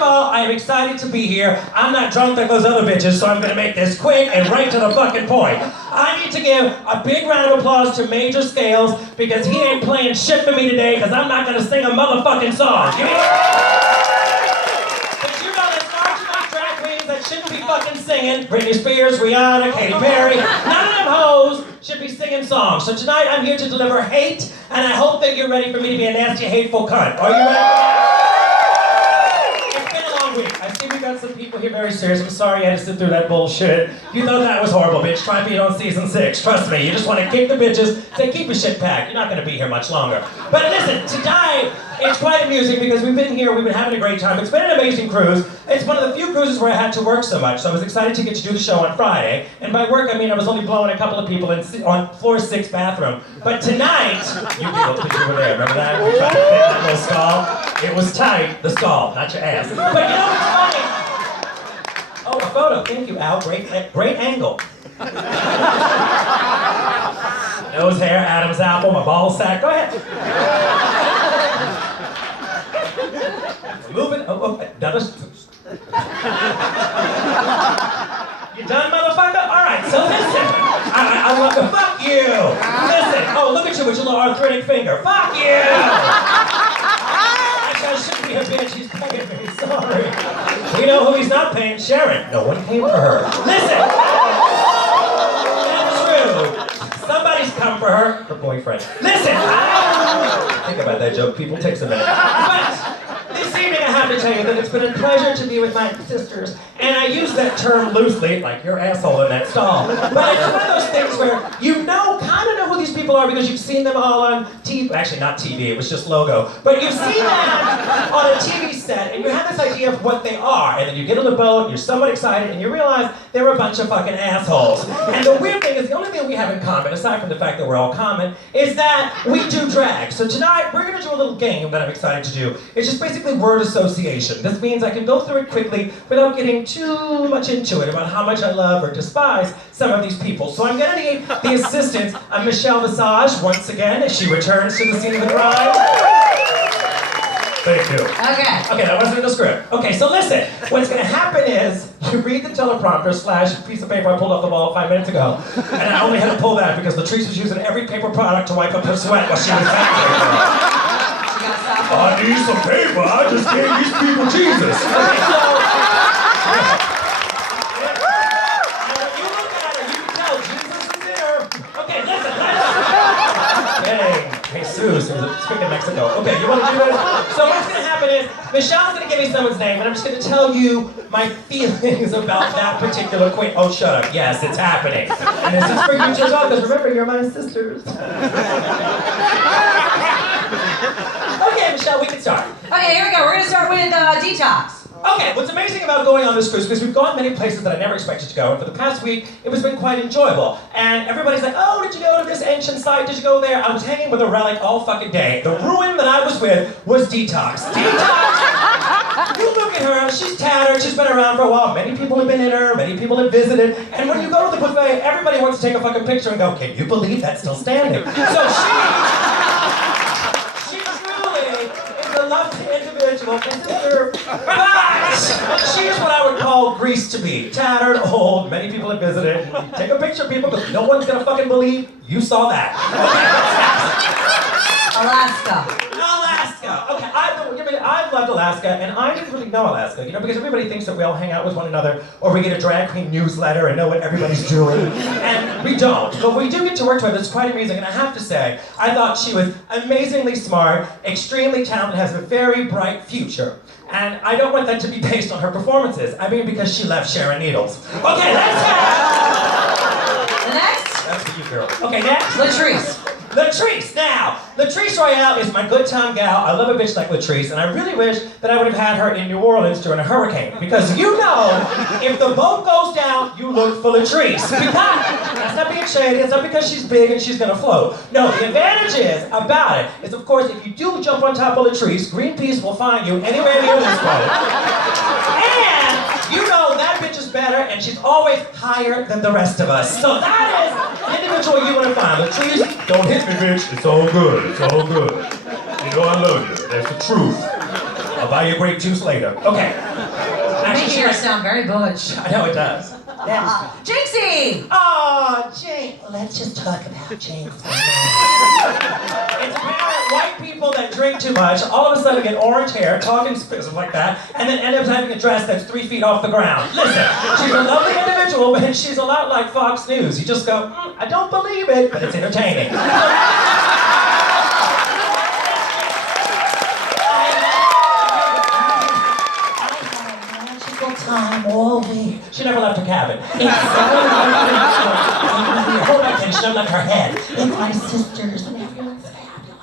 of all, I am excited to be here. I'm not drunk like those other bitches, so I'm gonna make this quick and right to the fucking point. I need to give a big round of applause to Major Scales because he ain't playing shit for me today because I'm not gonna sing a motherfucking song. Give me... But you know there's far too many drag queens that shouldn't be fucking singing. Britney Spears, Rihanna, Katy Perry, none of them hoes should be singing songs. So tonight I'm here to deliver hate, and I hope that you're ready for me to be a nasty, hateful cunt. Are you ready for that? It's been a long week. I see we got some people here very serious. I'm sorry you had to sit through that bullshit. You thought that was horrible, bitch. Try being on season 6. Trust me, you just want to kick the bitches, say keep your shit packed. You're not going to be here much longer. But listen, tonight, it's quite amusing because we've been here, we've been having a great time. It's been an amazing cruise. It's one of the few cruises where I had to work so much, so I was excited to get to do the show on Friday. And by work, I mean I was only blowing a couple of people on floor 6 bathroom. But tonight, you people, because you were there, remember that? We tried to fit that little stall. It was tight, the stall, not your ass. But you know what's funny? Oh, a photo, thank you, Al, great angle. Nose hair, Adam's apple, my ball sack, go ahead. Moving, another. You done, motherfucker? Alright, so listen. I want to fuck you. Listen, oh, look at you with your little arthritic finger. Fuck you! Actually, I shouldn't be a bitch, he's paying me, sorry. You know who he's not paying? Sharon. No one came for her. Listen! That's true. Somebody's come for her boyfriend. Listen! Think about that joke, people. Takes a minute. But this evening I have to tell you that it's been a pleasure to be with my sisters. And I use that term loosely, like your asshole in that stall. But it's one of those things where you kind of know who these people are because you've seen them all on TV. Actually, not TV, it was just logo. But you've seen them on a TV set, and you have this idea of what they are. And then you get on the boat, you're somewhat excited, and you realize they're a bunch of fucking assholes. And the weird thing is, the only thing we have in common, aside from the fact that we're all common, is that we do drag. So tonight, we're gonna do a little game that I'm excited to do. It's just basically word association. This means I can go through it quickly without getting too much into it about how much I love or despise some of these people. So I'm gonna need the assistance of Michelle Visage once again as she returns to the scene of the crime. Thank you. Okay, that wasn't in the script. Okay, so listen, what's gonna happen is you read the teleprompter / piece of paper I pulled off the wall 5 minutes ago, and I only had to pull that because Latrice was using every paper product to wipe up her sweat while she was back. I need some paper, I just gave these people Jesus. Okay, so, when you look at her, you can tell Jesus is in her. Okay, listen. Hey, Jesus, speaking of Mexico. Okay, you want to do this? So what's going to happen is, Michelle's going to give me someone's name, and I'm just going to tell you my feelings about that particular queen. Oh, shut up. Yes, it's happening. And this is for you as well, because remember, you're my sisters. Okay, Michelle, we can start. Okay, here we go. We're going to start with Detox. Okay, what's amazing about going on this cruise, because we've gone many places that I never expected to go, and for the past week, it has been quite enjoyable. And everybody's like, oh, did you go to this ancient site? Did you go there? I was hanging with a relic all fucking day. The ruin that I was with was Detox. Detox! You look at her, she's tattered, she's been around for a while. Many people have been in her, many people have visited. And when you go to the buffet, everybody wants to take a fucking picture and go, can you believe that's still standing? So she truly is a lovely individual, but she is what I would call greased to be. Tattered, old, many people have visited. Take a picture, people, because no one's gonna fucking believe you saw that. Okay, Alaska. Okay, I've loved Alaska, and I didn't really know Alaska, because everybody thinks that we all hang out with one another, or we get a drag queen newsletter and know what everybody's doing, and we don't. But we do get to work with her, it's quite amazing, and I have to say, I thought she was amazingly smart, extremely talented, has a very bright future. And I don't want that to be based on her performances. I mean, because she left Sharon Needles. Okay, let's have... The next? That's for you, girl. Okay, next. Latrice. Latrice, now, Latrice Royale is my good time gal. I love a bitch like Latrice, and I really wish that I would have had her in New Orleans during a hurricane. Because you know, if the boat goes down, you look for Latrice. Because, that's not being shady, it's not because she's big and she's gonna float. No, the advantage is, about it, is of course, if you do jump on top of Latrice, Greenpeace will find you anywhere near this boat. And, you know, that bitch is better, and she's always higher than the rest of us. So that is the individual you want to find. Latrice, don't hit me, bitch. It's all good. It's all good. You know I love you. That's the truth. I'll buy you grape juice later. Okay, Making her sound very butch. I know it does. Jinxie! Oh, Jinx. Let's just talk about Jinx. It's apparent white people that drink too much all of a sudden get orange hair, talking stuff like that, and then end up having a dress that's 3 feet off the ground. Listen, she's a lovely individual, but she's a lot like Fox News. You just go, I don't believe it, but it's entertaining. Time all week. She never left her cabin. It's so hold on, she never left her head. It's my sisters and everyone's fabulous.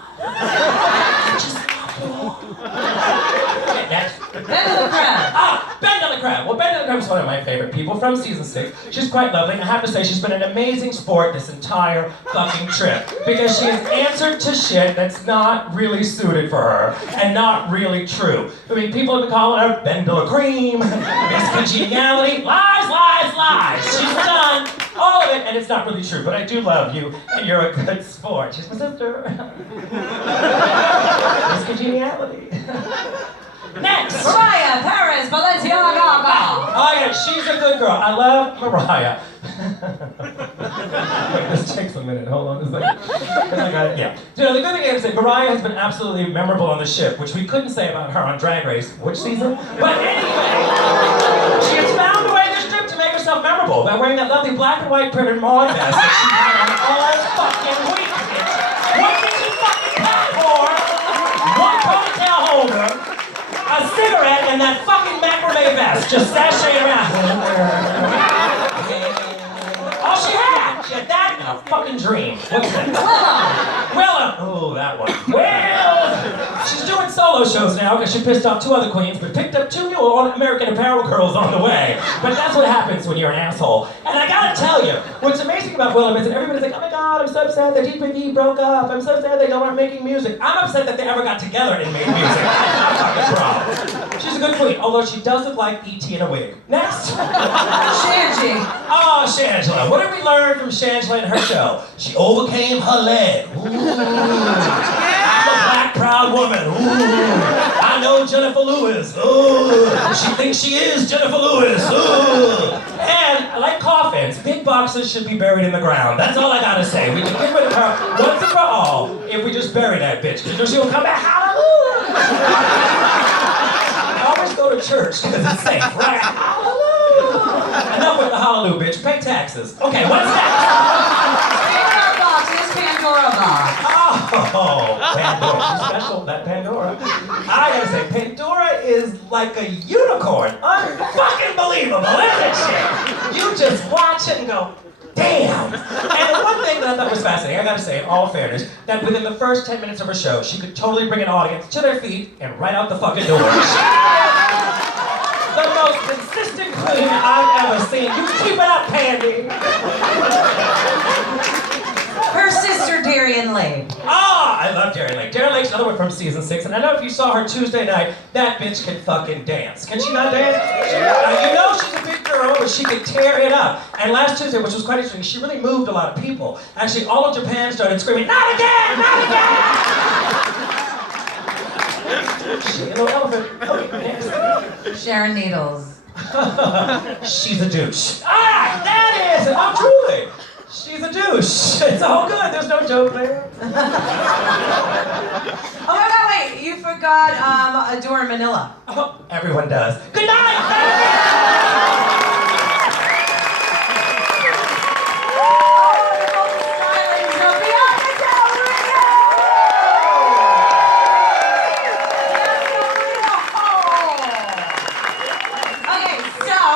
Just okay, next. Bend of the Crab. Bend of the Crab. Well, Bend of the Crab is one of my favorite people from season 6. She's quite lovely, and I have to say she's been an amazing sport this entire fucking trip because she has answered to shit that's not really suited for her and not really true. I mean, people have been calling her Bend of the Cream, Miss Congeniality, lies, lies, lies. She's done all of it, and it's not really true, but I do love you, and you're a good sport. She's my sister. Miss Congeniality. Next! Mariah Perez Balenciaga. Oh yeah, she's a good girl. I love Mariah. Wait, this takes a minute. Hold on a second. I got it. Yeah. You know, the good thing is that Mariah has been absolutely memorable on the ship, which we couldn't say about her on Drag Race. Which season? But anyway, she has found a way this trip to make herself memorable by wearing that lovely black and white printed Maud vest that she had on all fucking week. What did you fucking pack for? One ponytail holder, a cigarette, and that fucking macrame vest just sashaying around. All she had! She had that and a fucking dream. What's that? Willow! Oh, that one. Well, she's doing solo shows now because she pissed off 2 other queens, but picked up 2 new American Apparel girls on the way. But that's what happens when you're an asshole. And I gotta tell you, what's amazing about Willow is that everybody's like, oh my god, I'm so upset that DPP broke up. I'm so sad they aren't making music. I'm upset that they ever got together and made music. That's not a fucking problem. She's a good queen, although she does look like E.T. in a wig. Next. Shanji. Oh, Shangela. What did we learn from Shangela in her show? She overcame her leg. Ooh. I'm a black proud woman. Ooh. I know Jennifer Lewis. Ooh. She thinks she is Jennifer Lewis. Ooh. And like coffins, big boxes should be buried in the ground. That's all I gotta say. We can get rid of her once and for all if we just bury that bitch. Because she'll come back. Hallelujah. I always go to church because it's safe, right? Hallelujah. Enough with the hallelujah, bitch. Pay taxes. Okay, what's next? Pandora box is Pandora box. Oh, Pandora. She's special, that Pandora. I gotta say, Pandora is like a unicorn. Unfucking believable, isn't she? You just watch it and go, damn. And the one thing that I thought was fascinating, I gotta say, in all fairness, that within the first 10 minutes of her show, she could totally bring an audience to their feet and right out the fucking door. The most consistent queen I've ever seen. You keep it up, Pandy. Her sister Darian Lake. I love Darian Lake. Darian Lake's another one from season 6, and I know if you saw her Tuesday night, that bitch can fucking dance. Can she not dance? You know she's a big girl, but she can tear it up. And last Tuesday, which was quite interesting, she really moved a lot of people. Actually, all of Japan started screaming, not again, not again! She, a little elephant. Okay, next. Sharon Needles. She's a douche. Ah, that is it. Oh, truly. She's a douche. It's all good. There's no joke there. Oh my god, wait, you forgot Adora Manila. Oh, everyone does. Good night, baby!